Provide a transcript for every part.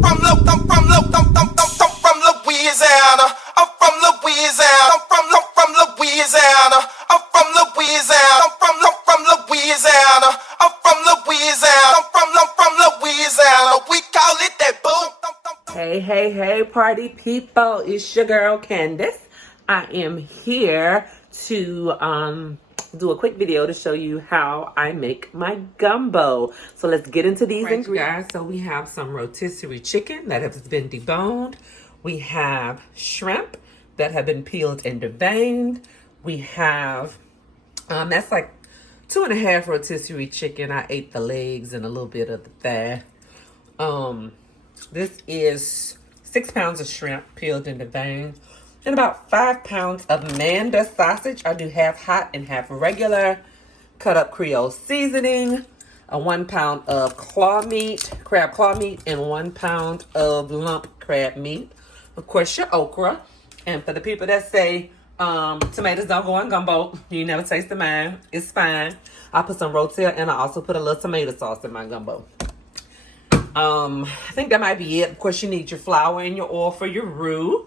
from Louisiana. I'm from Louisiana. I'm from Louisiana. I'm from Louisiana. I'm from Louisiana. I'm from Louisiana. I'm from Louisiana. We call it that boom. Hey, party people. It's your girl, Candace. I am here to do a quick video to show you how I make my gumbo. So let's get into these ingredients. Guys, so we have some rotisserie chicken that has been deboned. We have shrimp that have been peeled and deveined. We have, that's like 2.5 rotisserie chicken. I ate the legs and a little bit of the thigh. This is 6 pounds of shrimp peeled and deveined, and about 5 pounds of Manda sausage. I do half hot and half regular. Cut up Creole seasoning, 1 pound of claw meat, crab claw meat, and 1 pound of lump crab meat. Of course, your okra. And for the people that say tomatoes don't go in gumbo, you never tasted mine, it's fine. I put some rotel and I also put a little tomato sauce in my gumbo. I think that might be it. Of course, you need your flour and your oil for your roux.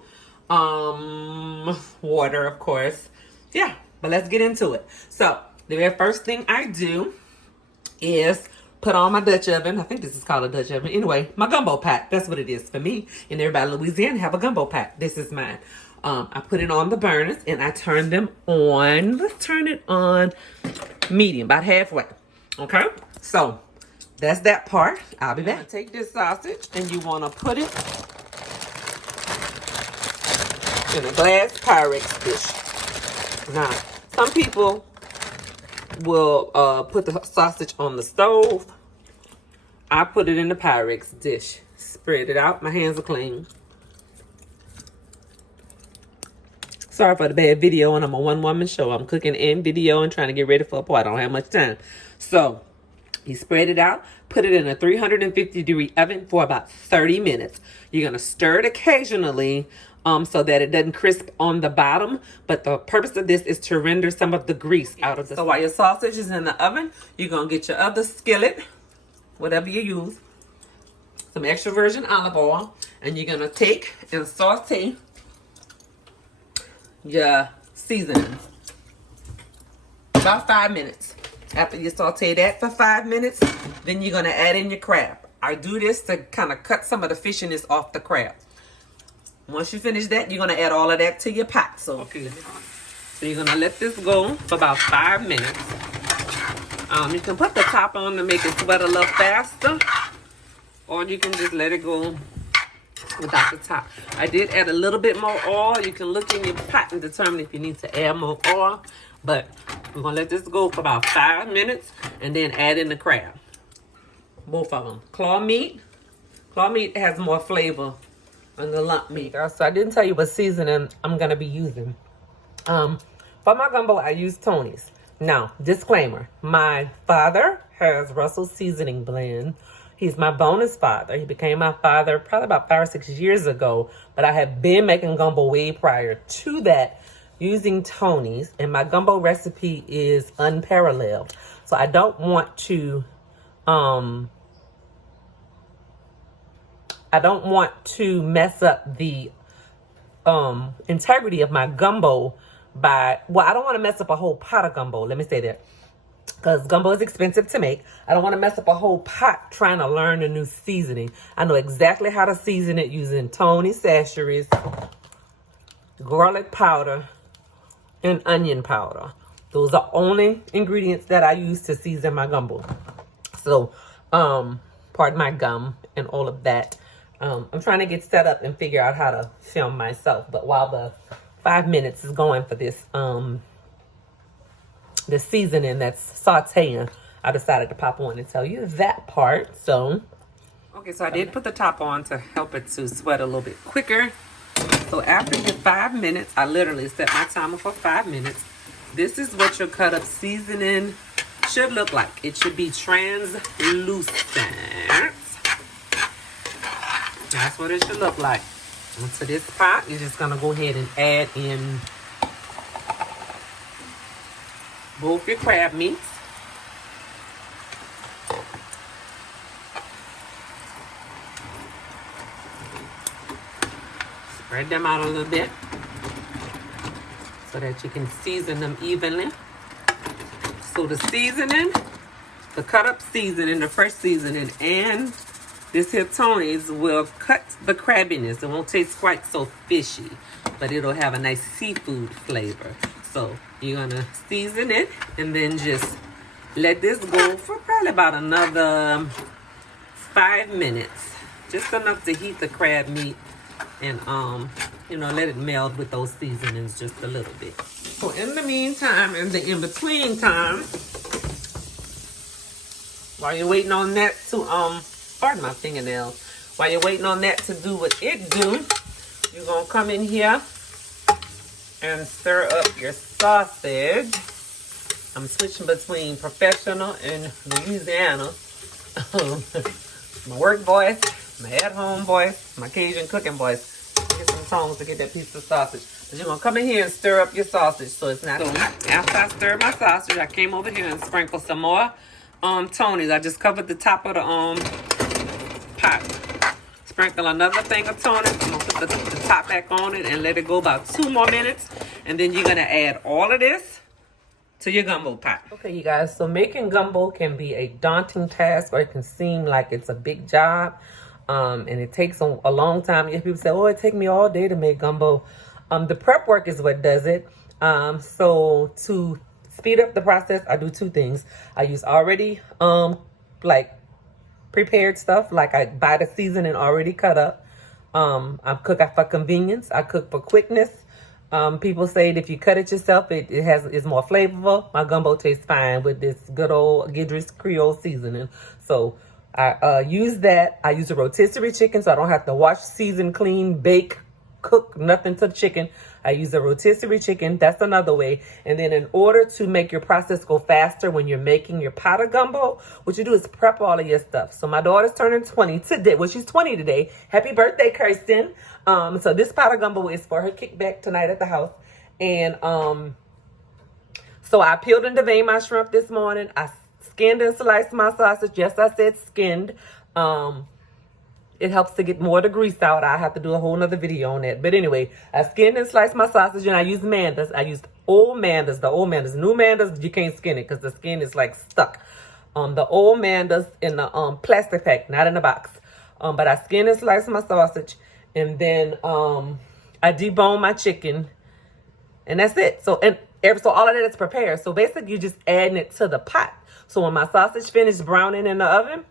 Water, of course. Yeah, but let's get into it. So, the very first thing I do is put on my Dutch oven. I think this is called a Dutch oven. Anyway, my gumbo pot. That's what it is for me. And everybody in Louisiana have a gumbo pot. This is mine. I put it on the burners and I turn them on. Let's turn it on medium, about halfway. Okay? So, that's that part. I'll be back. Take this sausage and you want to put it in a glass Pyrex dish. Now, some people will put the sausage on the stove. I put it in the Pyrex dish. Spread it out. My hands are clean. Sorry for the bad video, and I'm a one-woman show. I'm cooking and video and trying to get ready for a party. I don't have much time. So, you spread it out, put it in a 350-degree oven for about 30 minutes. You're going to stir it occasionally so that it doesn't crisp on the bottom. But the purpose of this is to render some of the grease out of the. So while your sausage is in the oven, you're going to get your other skillet, whatever you use, some extra virgin olive oil, and you're going to take and saute your seasonings. About 5 minutes. After you saute that for 5 minutes, then you're going to add in your crab. I do this to kind of cut some of the fishiness off the crab. Once you finish that, you're going to add all of that to your pot. So you're going to let this go for about 5 minutes. You can put the top on to make it sweat a little faster, or you can just let it go without the top. I did add a little bit more oil. You can look in your pot and determine if you need to add more oil. But we're going to let this go for about 5 minutes and then add in the crab. Both of them. Claw meat. Claw meat has more flavor than the lump meat. So I didn't tell you what seasoning I'm going to be using. For my gumbo, I use Tony's. Now, disclaimer. My father has Russell's seasoning blend. He's my bonus father. He became my father probably about 5 or 6 years ago. But I have been making gumbo way prior to that, using Tony's, and my gumbo recipe is unparalleled. So I don't want to mess up the integrity of my gumbo by, well, I don't want to mess up a whole pot of gumbo. Let me say that. Because gumbo is expensive to make. I don't want to mess up a whole pot trying to learn a new seasoning. I know exactly how to season it using Tony's sachets, garlic powder, and onion powder. Those are only ingredients that I use to season my gumbo. So, pardon my gum and all of that. I'm trying to get set up and figure out how to film myself. But while the 5 minutes is going for this, the seasoning that's sauteing, I decided to pop on and tell you that part. So, okay, so I did put the top on to help it to sweat a little bit quicker. So after your 5 minutes, I literally set my timer for 5 minutes. This is what your cut up seasoning should look like. It should be translucent. That's what it should look like. Into this pot, you're just gonna go ahead and add in both your crab meats. Spread them out a little bit so that you can season them evenly. So the seasoning, the cut up seasoning, the fresh seasoning, and this here Tony's will cut the crabbiness. It won't taste quite so fishy, but it'll have a nice seafood flavor. So you're gonna season it and then just let this go for probably about another 5 minutes. Just enough to heat the crab meat and you know, let it meld with those seasonings just a little bit. So in the meantime, in the in-between time, while you're waiting on that to pardon my fingernails, while you're waiting on that to do what it do, you're gonna come in here and stir up your sausage. I'm switching between professional and Louisiana. My work voice, my at-home voice, my Cajun cooking voice. Get some tongs to get that piece of sausage. But you're gonna come in here and stir up your sausage so it's not. So after I stirred my sausage, I came over here and sprinkled some more Tony's. I just covered the top of the pot. Sprinkle another thing of Tony's. I'm gonna put the top back on it and let it go about 2 more minutes. And then you're gonna add all of this to your gumbo pot. Okay, you guys, so making gumbo can be a daunting task, or it can seem like it's a big job. And it takes a long time. You hear people say, oh, it takes me all day to make gumbo. The prep work is what does it. So to speed up the process, I do 2 things. I use already like prepared stuff, like I buy the seasoning already cut up. I cook for convenience. I cook for quickness. People say that if you cut it yourself, it's more flavorful. My gumbo tastes fine with this good old Gidris Creole seasoning. So I use that. I use a rotisserie chicken, so I don't have to wash, season, clean, bake, cook nothing to the chicken. I use a rotisserie chicken. That's another way. And then in order to make your process go faster when you're making your pot of gumbo, what you do is prep all of your stuff. So my daughter's turning 20 today. Well, she's 20 today. Happy birthday, Kirsten. So this pot of gumbo is for her kickback tonight at the house. And so I peeled and deveined my shrimp this morning. I skinned and sliced my sausage. Yes, I said skinned. It helps to get more of the grease out. I have to do a whole nother video on that. But anyway, I skinned and sliced my sausage, and I used mandas. I used old mandas, the old mandas. New mandas, you can't skin it because the skin is like stuck. The old mandas in the plastic pack, not in the box. But I skinned and sliced my sausage, and then I deboned my chicken, and that's it. So so all of that is prepared. So basically, you're just adding it to the pot. So when my sausage finished browning in the oven,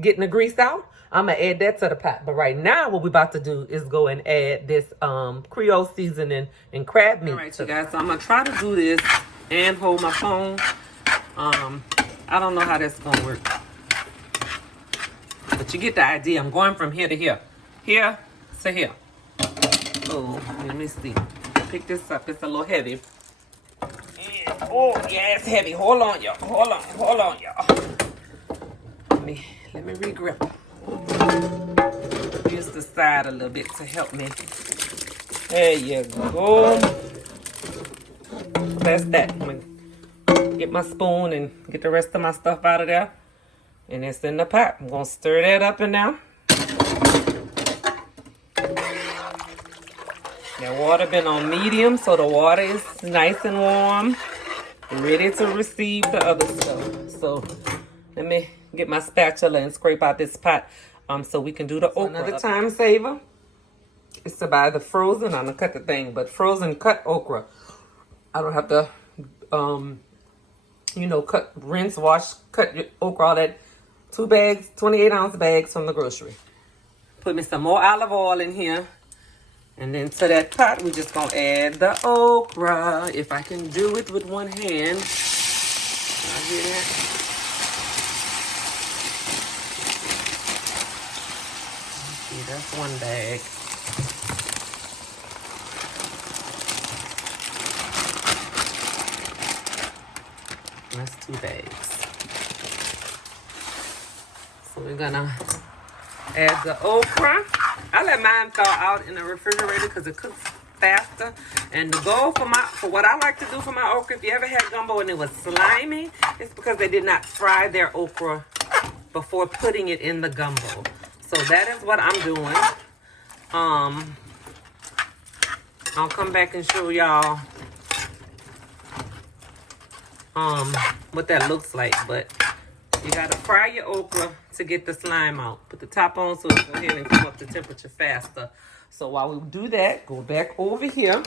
getting the grease out, I'm going to add that to the pot. But right now, what we're about to do is go and add this Creole seasoning and crab meat. All right, you guys, so I'm going to try to do this and hold my phone. I don't know how that's going to work. But you get the idea. I'm going from here to here. Here to here. Oh, let me see. Pick this up. It's a little heavy. And, oh, yeah, it's heavy. Hold on, y'all. Hold on, y'all. Let me re-grip. Use the side a little bit to help me. There you go. That's that. I'm going to get my spoon and get the rest of my stuff out of there. And it's in the pot. I'm going to stir that up in now. That water been on medium, so the water is nice and warm. Ready to receive the other stuff. So let me get my spatula and scrape out this pot so we can do the okra. Another time saver is to buy the frozen, I'm gonna cut the thing, but frozen cut okra. I don't have to, you know, cut, rinse, wash, cut your okra, all that. 2 bags, 28-ounce bags from the grocery. Put me some more olive oil in here. And then to that pot, we're just gonna add the okra. If I can do it with one hand. I hear that. That's 1 bag. That's 2 bags. So we're gonna add the okra. I let mine thaw out in the refrigerator because it cooks faster. And the goal for what I like to do for my okra, if you ever had gumbo and it was slimy, it's because they did not fry their okra before putting it in the gumbo. So that is what I'm doing. I'll come back and show y'all what that looks like. But you gotta fry your okra to get the slime out. Put the top on so it'll go ahead and come up to temperature faster. So while we do that, go back over here.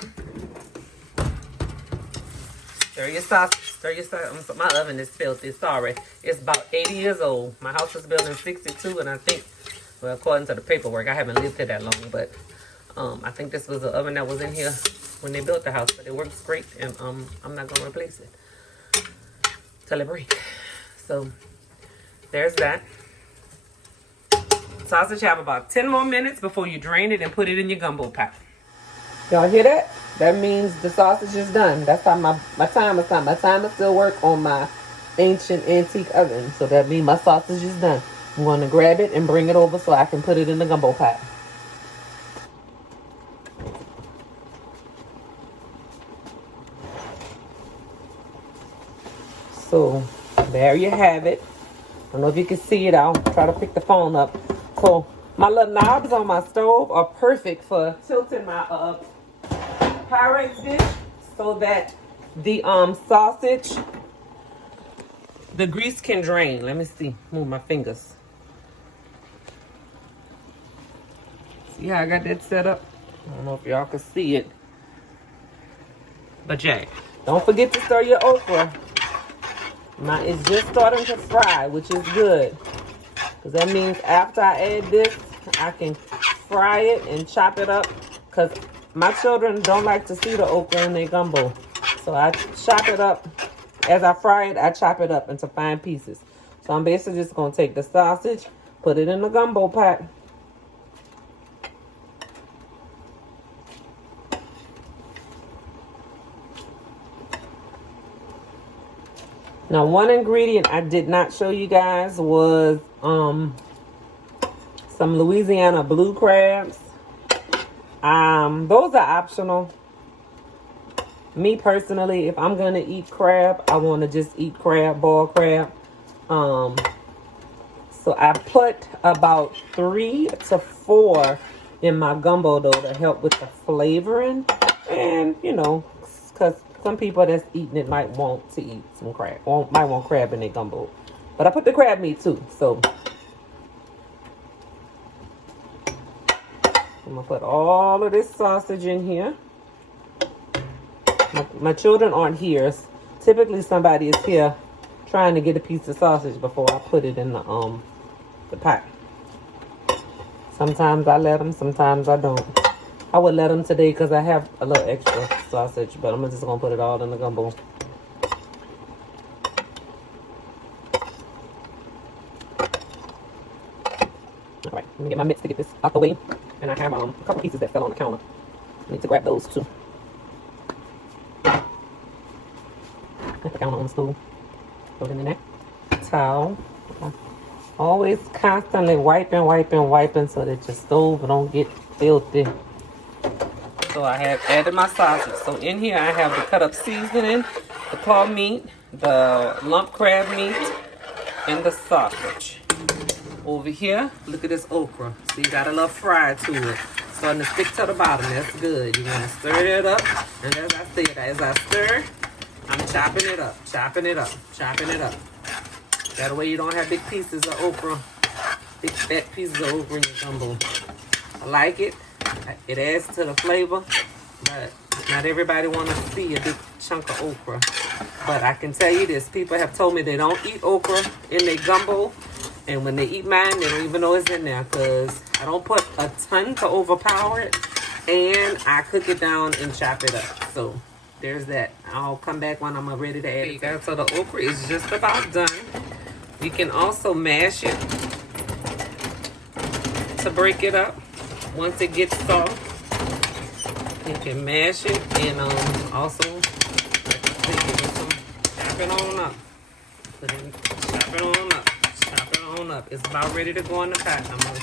Stir your sausage. Stir your sausage. My oven is filthy. Sorry. It's about 80 years old. My house was built in 62, and I think, well, according to the paperwork, I haven't lived here that long, but I think this was the oven that was in here when they built the house. But it works great, and I'm not gonna replace it till it breaks. So there's that. Sausage have about 10 more minutes before you drain it and put it in your gumbo pot. Y'all hear that? That means the sausage is done. That's how my timer's done. My timer still work on my ancient antique oven. So that means my sausage is done. I'm going to grab it and bring it over so I can put it in the gumbo pot. So there you have it. I don't know if you can see it. I'll try to pick the phone up. So my little knobs on my stove are perfect for tilting my Pyrex dish so that the sausage, the grease can drain. Let me see. Move my fingers. See how I got that set up? I don't know if y'all can see it. But yeah, don't forget to stir your okra. Mine is just starting to fry, which is good. Because that means after I add this, I can fry it and chop it up. Because my children don't like to see the okra in their gumbo. So I chop it up. As I fry it, I chop it up into fine pieces. So I'm basically just going to take the sausage, put it in the gumbo pot. Now, one ingredient I did not show you guys was some Louisiana blue crabs. Those are optional. Me personally, if I'm gonna eat crab, I want to just eat crab, boiled crab. So I put about 3 to 4 in my gumbo though to help with the flavoring, and you know, because some people that's eating it might want to eat some crab. Might want crab in their gumbo. But I put the crab meat too. So I'm going to put all of this sausage in here. My children aren't here. Typically somebody is here trying to get a piece of sausage before I put it in the pot. Sometimes I let them, sometimes I don't. I would let them today because I have a little extra sausage, but I'm just going to put it all in the gumbo. All right, let me get my mitts to get this out the way. And I have a couple pieces that fell on the counter. I need to grab those too. Put the counter on the stool. Throw them in there. Towel. Always constantly wiping so that your stove don't get filthy. So I have added my sausage. So in here I have the cut up seasoning, the claw meat, the lump crab meat, and the sausage. Over here, look at this okra. So you got a little fry to it. Starting to stick to the bottom. That's good. You want to stir it up. And as I said, as I stir, I'm chopping it up, chopping it up, chopping it up. That way you don't have big pieces of okra, big fat pieces of okra in your gumbo. I like it. It adds to the flavor, but not everybody want to see a big chunk of okra. But I can tell you this, people have told me they don't eat okra in their gumbo, and when they eat mine, they don't even know it's in there, because I don't put a ton to overpower it, and I cook it down and chop it up. So there's that. I'll come back when I'm ready to add it. Okay, so the okra is just about done. You can also mash it to break it up. Once it gets soft, you can mash it and also chop it on up. Chop it on up. Chop it on up. It's about ready to go in the pot. I'm gonna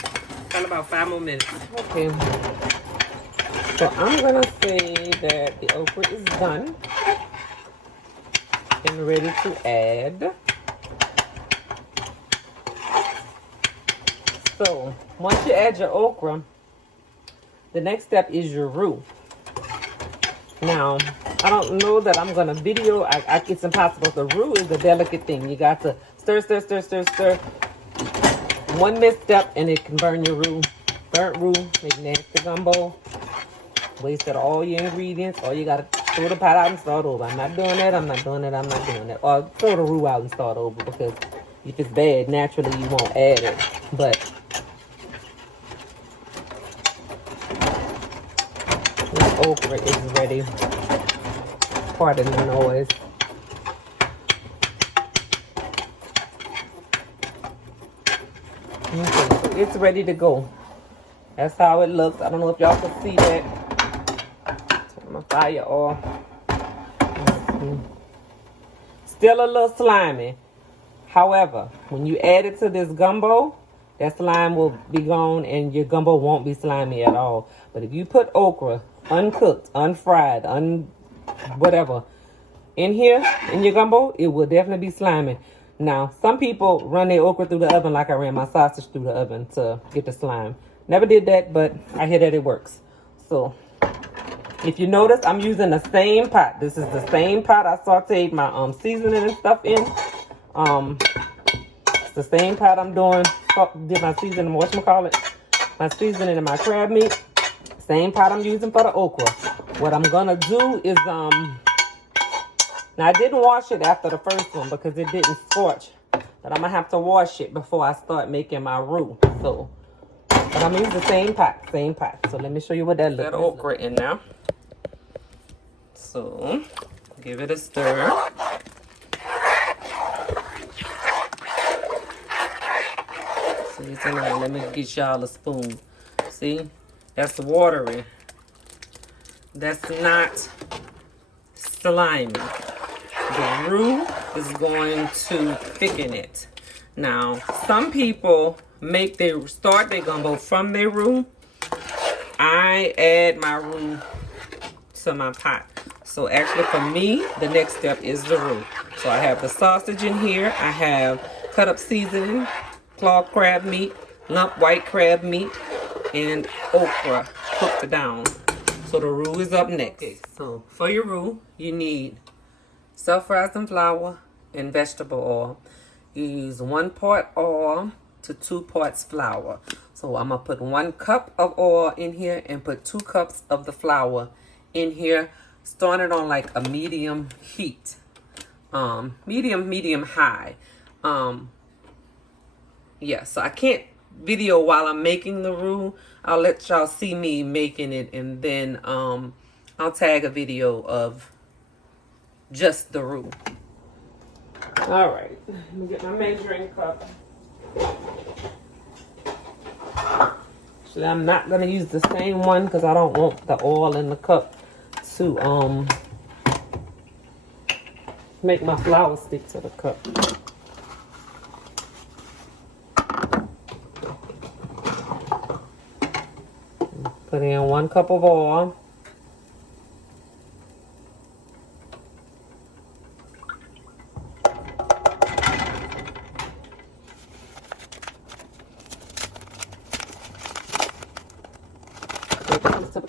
got about 5 more minutes. Okay. So I'm gonna say that the okra is done and ready to add. So once you add your okra, the next step is your roux. Now, I don't know that I'm gonna video. It's impossible. The roux is a delicate thing. You got to stir, stir, stir, stir, stir. One misstep and it can burn your roux. Burnt roux, make nasty gumbo. Wasted all your ingredients. Or you gotta throw the pot out and start over. I'm not doing that. I'm not doing that. I'm not doing that. Or throw the roux out and start over, because if it's bad, naturally you won't add it. But this okra is ready. Pardon the noise. Okay, so it's ready to go. That's how it looks. I don't know if y'all can see that. Turn my fire off. Still a little slimy. However, when you add it to this gumbo, that slime will be gone and your gumbo won't be slimy at all. But if you put okra, uncooked, unfried, whatever, in here, in your gumbo, it will definitely be slimy. Now, some people run their okra through the oven like I ran my sausage through the oven to get the slime. Never did that, but I hear that it works. So, if you notice, I'm using the same pot. This is the same pot I sauteed my seasoning and stuff in. It's the same pot I'm doing. Did my seasoning, whatchamacallit, my seasoning and my crab meat. Same pot I'm using for the okra. What I'm gonna do is now I didn't wash it after the first one because it didn't scorch. But I'm gonna have to wash it before I start making my roux. So, but I'm using the same pot, same pot. So let me show you what that looks like. That okra in now. So give it a stir. Let me get y'all a spoon. See, that's watery. That's not slimy. The roux is going to thicken it. Now, some people start their gumbo from their roux. I add my roux to my pot. So actually for me, the next step is the roux. So I have the sausage in here. I have cut up seasoning, clawed crab meat, lump white crab meat, and okra cooked down. So the roux is up next. Okay, so for your roux, you need self-rising flour and vegetable oil. You use 1 part oil to 2 parts flour. So I'm gonna put 1 cup of oil in here and put 2 cups of the flour in here. Start it on like a medium heat, medium high. Yeah, so I can't video while I'm making the roux. I'll let y'all see me making it, and then I'll tag a video of just the roux. All right, let me get my measuring cup. Actually, I'm not gonna use the same one because I don't want the oil in the cup to make my flour stick to the cup. Put in 1 cup of oil.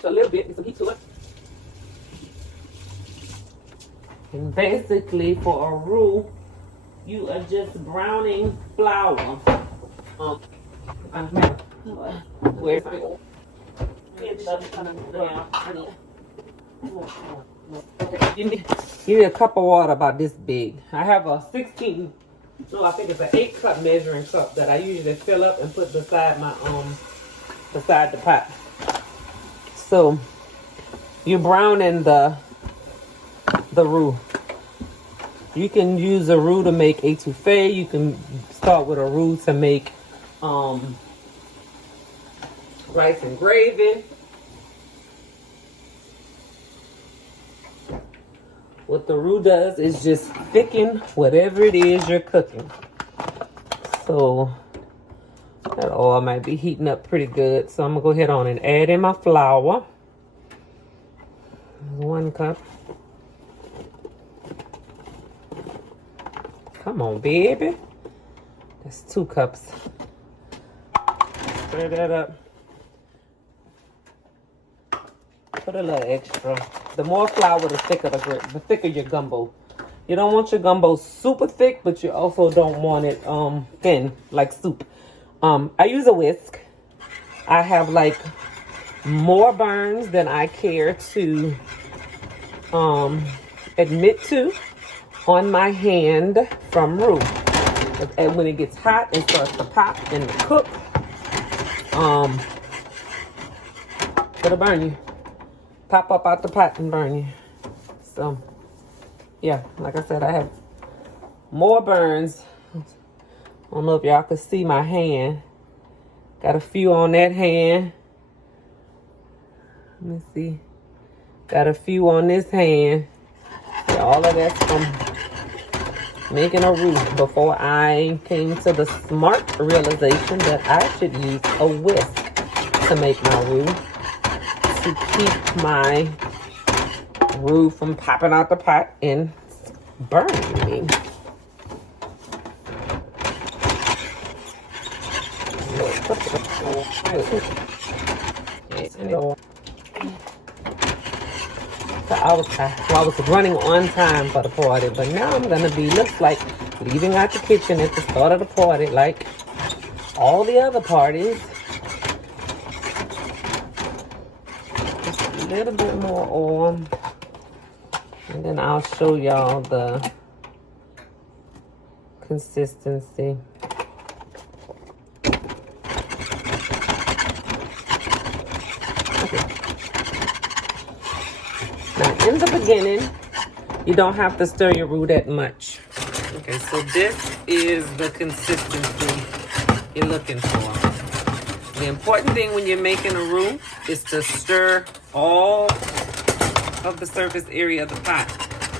A little bit, get some heat to it. And basically, for a roux, you are just browning flour. Where's my oil? You need a cup of water about this big. I have a 16, no, I think it's an 8 cup measuring cup that I usually fill up and put beside my beside the pot. So you're browning the roux. You can use a roux to make etouffee. You can start with a roux to make rice and gravy. What the roux does is just thicken whatever it is you're cooking. So that oil might be heating up pretty good. So I'm gonna go ahead on and add in my flour. 1 cup. Come on, baby. That's 2 cups. Stir that up. Put a little extra. The more flour, the thicker your gumbo. You don't want your gumbo super thick, but you also don't want it thin, like soup. I use a whisk. I have like more burns than I care to admit to on my hand from roux. And when it gets hot and starts to pop and cook, it'll burn you. Pop up out the pot and burn you. So, yeah, like I said, I have more burns. I don't know if y'all can see my hand. Got a few on that hand. Let me see. Got a few on this hand. Yeah, all of that's from making a roux before I came to the smart realization that I should use a whisk to make my roux to keep my roux from popping out the pot and burning me. So I was running on time for the party, but now I'm gonna be looks like leaving out the kitchen at the start of the party, like all the other parties. Just a little bit more oil, and then I'll show y'all the consistency. Now, in the beginning, you don't have to stir your roux that much. Okay, so this is the consistency you're looking for. The important thing when you're making a roux is to stir all of the surface area of the pot.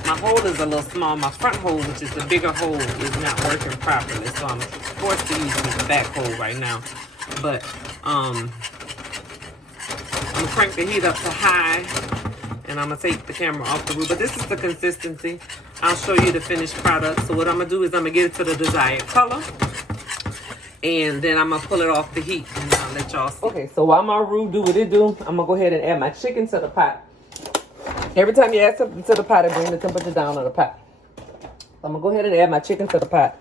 My hole is a little small. My front hole, which is the bigger hole, is not working properly, so I'm forced to use the back hole right now. But I'm gonna crank the heat up to high. And I'm going to take the camera off the roux. But this is the consistency. I'll show you the finished product. So what I'm going to do is I'm going to get it to the desired color. And then I'm going to pull it off the heat. And I'll let y'all see. Okay, so while my roux do what it do, I'm going to go ahead and add my chicken to the pot. Every time you add something to the pot, it brings the temperature down on the pot. So I'm going to go ahead and add my chicken to the pot.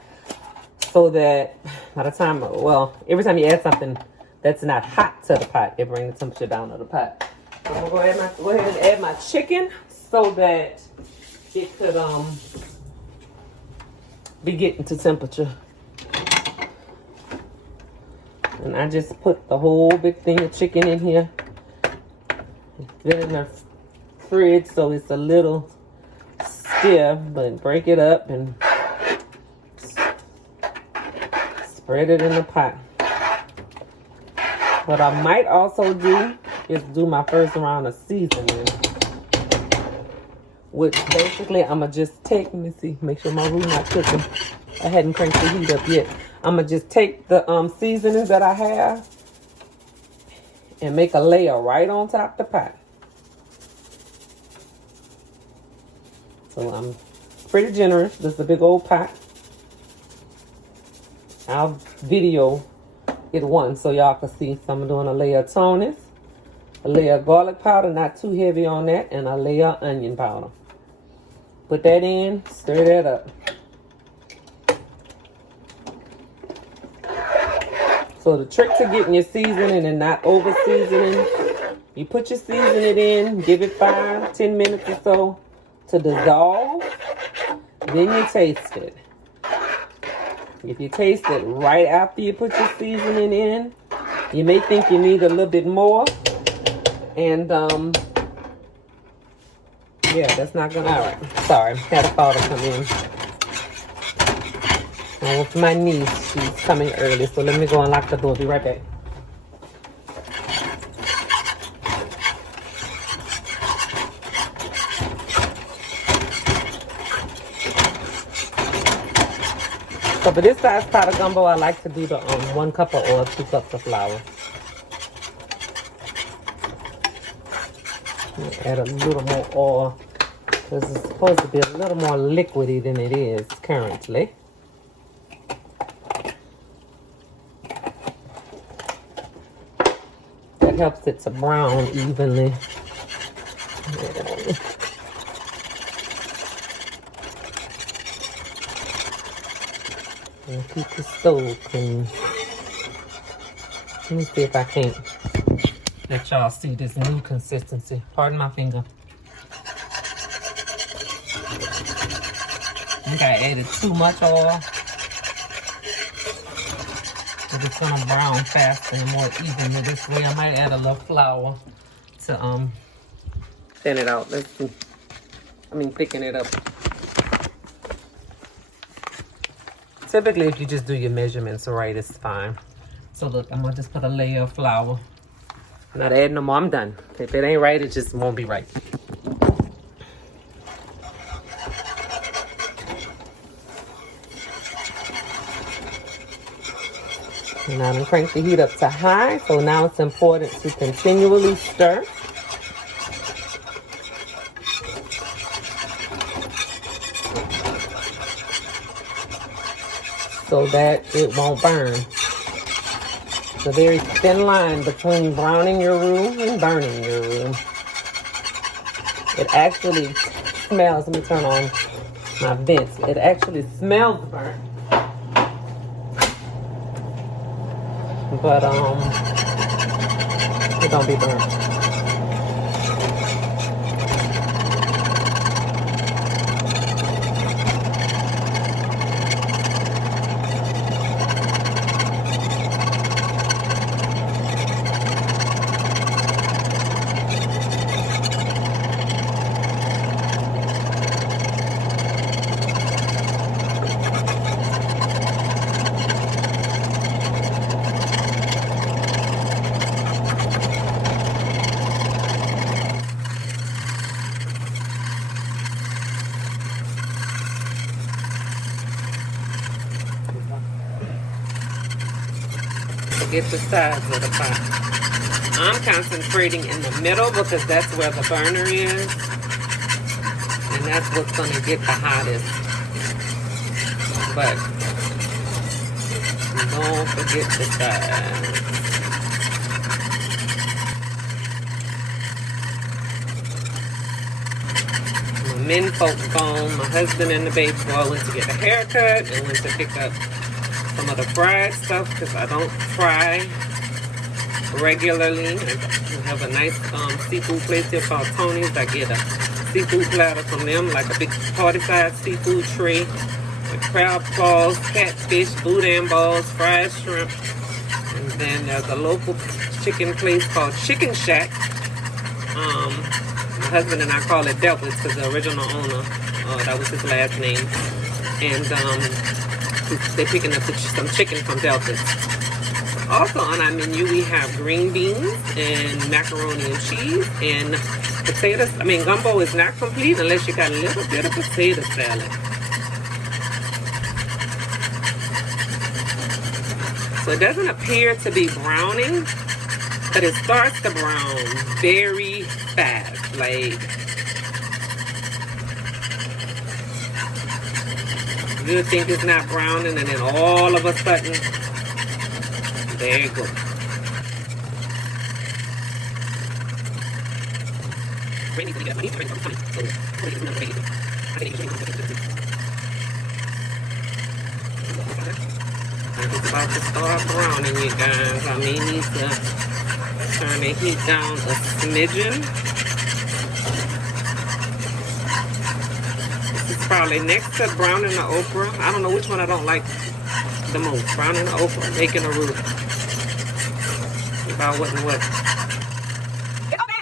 So that by the time, well, every time you add something that's not hot to the pot, it brings the temperature down on the pot. So I'm gonna go ahead and add my chicken so that it could be getting to temperature. And I just put the whole big thing of chicken in here. It's been in the fridge, so it's a little stiff, but break it up and spread it in the pot. What I might also do is do my first round of seasoning, which basically I'm gonna just take, let me see, make sure my roux not cooking. I hadn't cranked the heat up yet. I'm gonna just take the seasonings that I have and make a layer right on top of the pot. So I'm pretty generous. This is a big old pot. I'll video it once so y'all can see. So I'm doing a layer of Tony's, a layer of garlic powder, not too heavy on that, and a layer of onion powder. Put that in, stir that up. So the trick to getting your seasoning and not over seasoning, you put your seasoning in, give it 5-10 minutes or so to dissolve, then you taste it. If you taste it right after you put your seasoning in, you may think you need a little bit more. And, yeah, that's not gonna, all right. Sorry, had a call to come in. With my niece, she's coming early, so let me go and lock the door. Be right back. So for this size pot of gumbo, I like to do the 1 cup of oil, 2 cups of flour. Add a little more oil because it's supposed to be a little more liquidy than it is currently. That helps it to brown evenly. And keep the stove clean. Let me see if I can't let y'all see this new consistency. Pardon my finger. I think I added too much oil. But it's gonna brown faster and more evenly this way. I might add a little flour to thin it out. Let's see. Thicken it up. Typically, if you just do your measurements right, it's fine. So look, I'm gonna just put a layer of flour. I'm not adding no more, I'm done. If it ain't right, it just won't be right. And I'm gonna crank the heat up to high, so now it's important to continually stir. So that it won't burn. It's a very thin line between browning your roux and burning your roux. It actually smells, let me turn on my vents. It actually smells burnt. But it don't be burnt. Get the size of the pot. I'm concentrating in the middle because that's where the burner is. And that's what's going to get the hottest. But don't forget the size. My men folk gone. My husband and the baby boy went to get a haircut and went to pick up some of the fried stuff because I don't fry regularly. I have a nice seafood place here called Tony's. I get a seafood platter from them, like a big party-sized seafood tray with crab claws, catfish, boudin balls, fried shrimp. And then there's a local chicken place called Chicken Shack. My husband and I call it Deltas because the original owner, that was his last name. And they're picking up some chicken from Deltas. Also on our menu, we have green beans and macaroni and cheese and potatoes. Gumbo is not complete unless you got a little bit of potato salad. So it doesn't appear to be browning, but it starts to brown very fast. You think it's not browning, and then all of a sudden, there you go. It's about to start browning, you guys. I may need to turn the heat down a smidgen. Probably next to browning the okra. I don't know which one I don't like the most. Browning the okra, making a roux. About what and what. Get over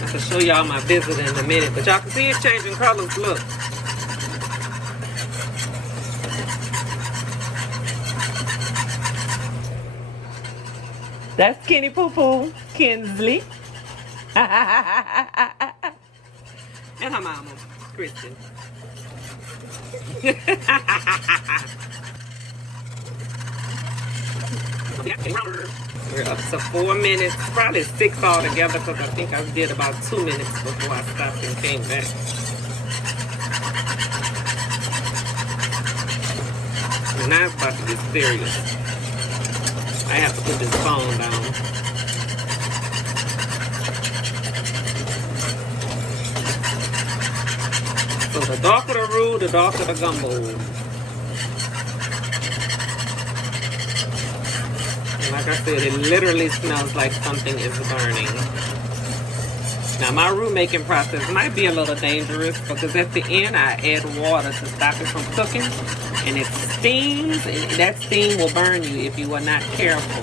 I can show y'all my visit in a minute, but y'all can see it's changing colors. Look. That's Kenny Poo Poo, Kinsley. And her mama, Kristen. We're up to 4 minutes, probably 6 altogether because I think I did about 2 minutes before I stopped and came back. And now it's about to get serious. I have to put this phone down. So the darker the roux, the darker the gumbo. And like I said, it literally smells like something is burning. Now my roux making process might be a little dangerous because at the end I add water to stop it from cooking, and it steams, and that steam will burn you if you are not careful.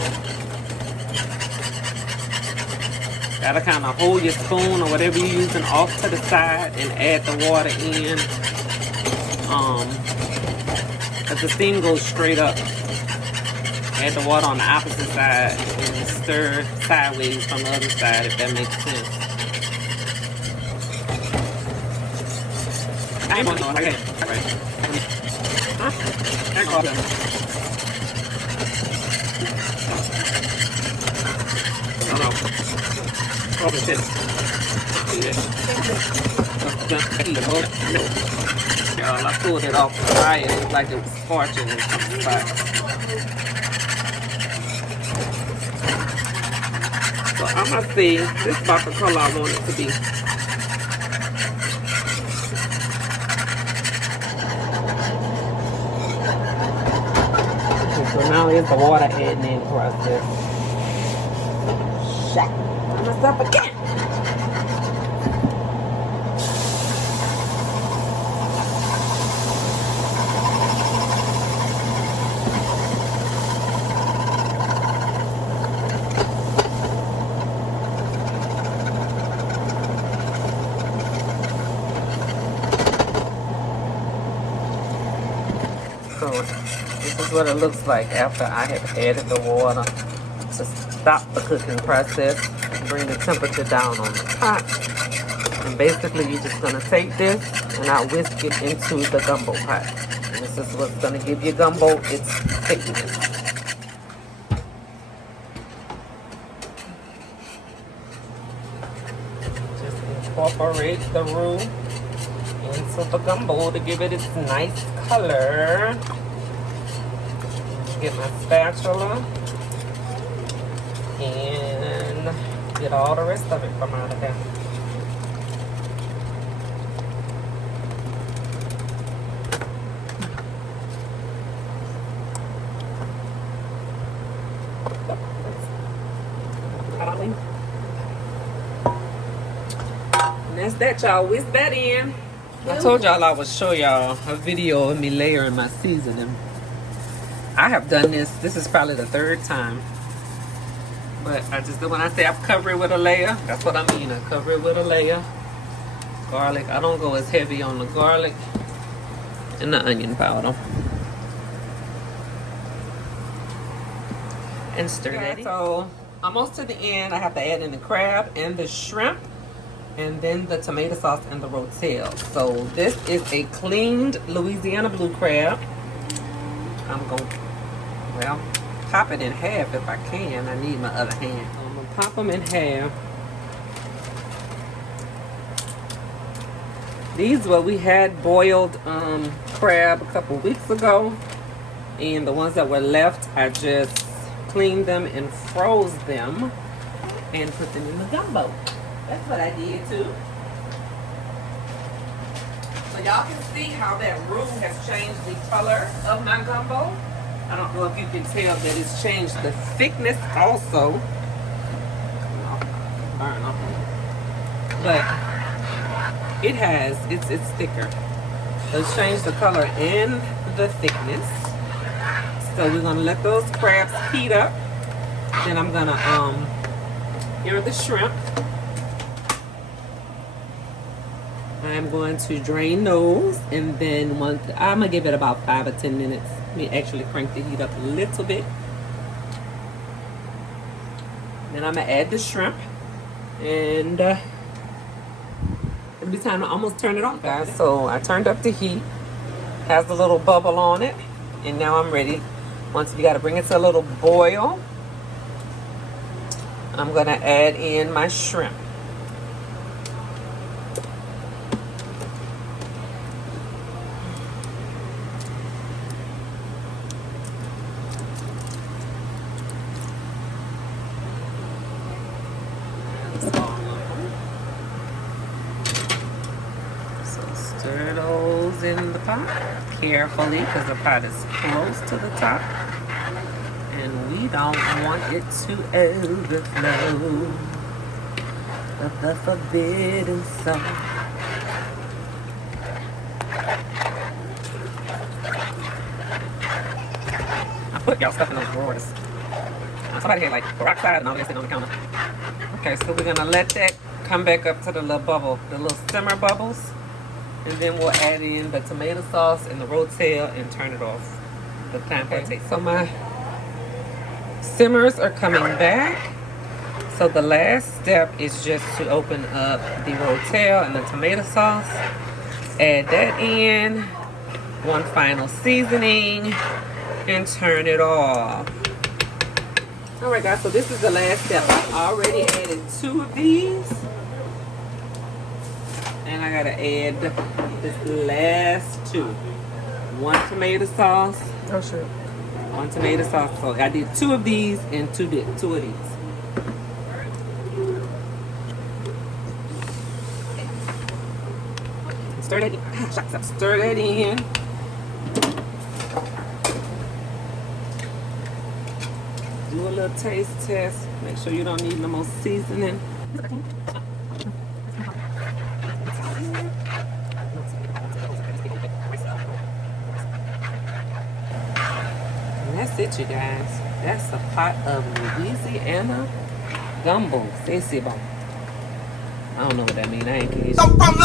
Gotta kind of hold your spoon or whatever you're using off to the side and add the water in. As the steam goes straight up, add the water on the opposite side and stir sideways from the other side, if that makes sense. I ain't gonna know. Okay. Right. Huh? Oh no. Oh, it's this. I pulled it off the fire. It looked like it was scorching in some spots. So I'm gonna see. This is about the color I want it to be. So now is the water adding in process. Shit. I messed up again. So this is what it looks like after I have added the water to stop the cooking process, bring the temperature down on the pot. And basically you're just gonna take this and I whisk it into the gumbo pot. And this is what's gonna give you gumbo its thickness. Just incorporate the roux into the gumbo to give it its nice color. Get my spatula and get all the rest of it from out of there. And that's that, y'all. Whisk that in. I told y'all I would show y'all a video of me layering my seasoning. I have done this. This is probably the third time. But when I say I cover it with a layer, that's what I mean. I cover it with a layer. Garlic. I don't go as heavy on the garlic and the onion powder. And stir that. So almost to the end, I have to add in the crab and the shrimp, and then the tomato sauce and the rotel. So this is a cleaned Louisiana blue crab. I'm going to, well, pop it in half if I can. I need my other hand. I'm going to pop them in half. These were, we had boiled crab a couple weeks ago. And the ones that were left, I just cleaned them and froze them and put them in the gumbo. That's what I did too. So y'all can see how that roux has changed the color of my gumbo. I don't know if you can tell that it's changed the thickness also. Burn off. But it has, it's thicker. So it's changed the color and the thickness. So we're gonna let those crabs heat up. Then I'm gonna here are the shrimp. I'm going to drain those, and then I'm gonna give it about 5 or 10 minutes. Let me actually crank the heat up a little bit. Then I'm gonna add the shrimp, and it'll be time to almost turn it off, guys. So I turned up the heat, has a little bubble on it, and now I'm ready. Once you gotta bring it to a little boil, I'm gonna add in my shrimp. stir those in the pot carefully because the pot is close to the top. And we don't want it to overflow of the forbidden sauce. I put y'all stuff in those drawers. Somebody had like peroxide and all that sitting on the counter. Okay, so we're gonna let that come back up to the little bubble, the little simmer bubbles. And then we'll add in the tomato sauce and the rotel and turn it off. The time for it takes. So my simmers are coming back. So the last step is just to open up the rotel and the tomato sauce. Add that in. One final seasoning. And turn it off. Alright guys, so this is the last step. I already added 2 of these. And I gotta add this last 2. 1 tomato sauce. Oh shit. 1 tomato sauce. So I did 2 of these and 2 of these. Stir that in. Stir that in. Do a little taste test. Make sure you don't need no more seasoning. And that's it, you guys. That's a pot of Louisiana Gumbo. I don't know what that means. I ain't kidding. I'm from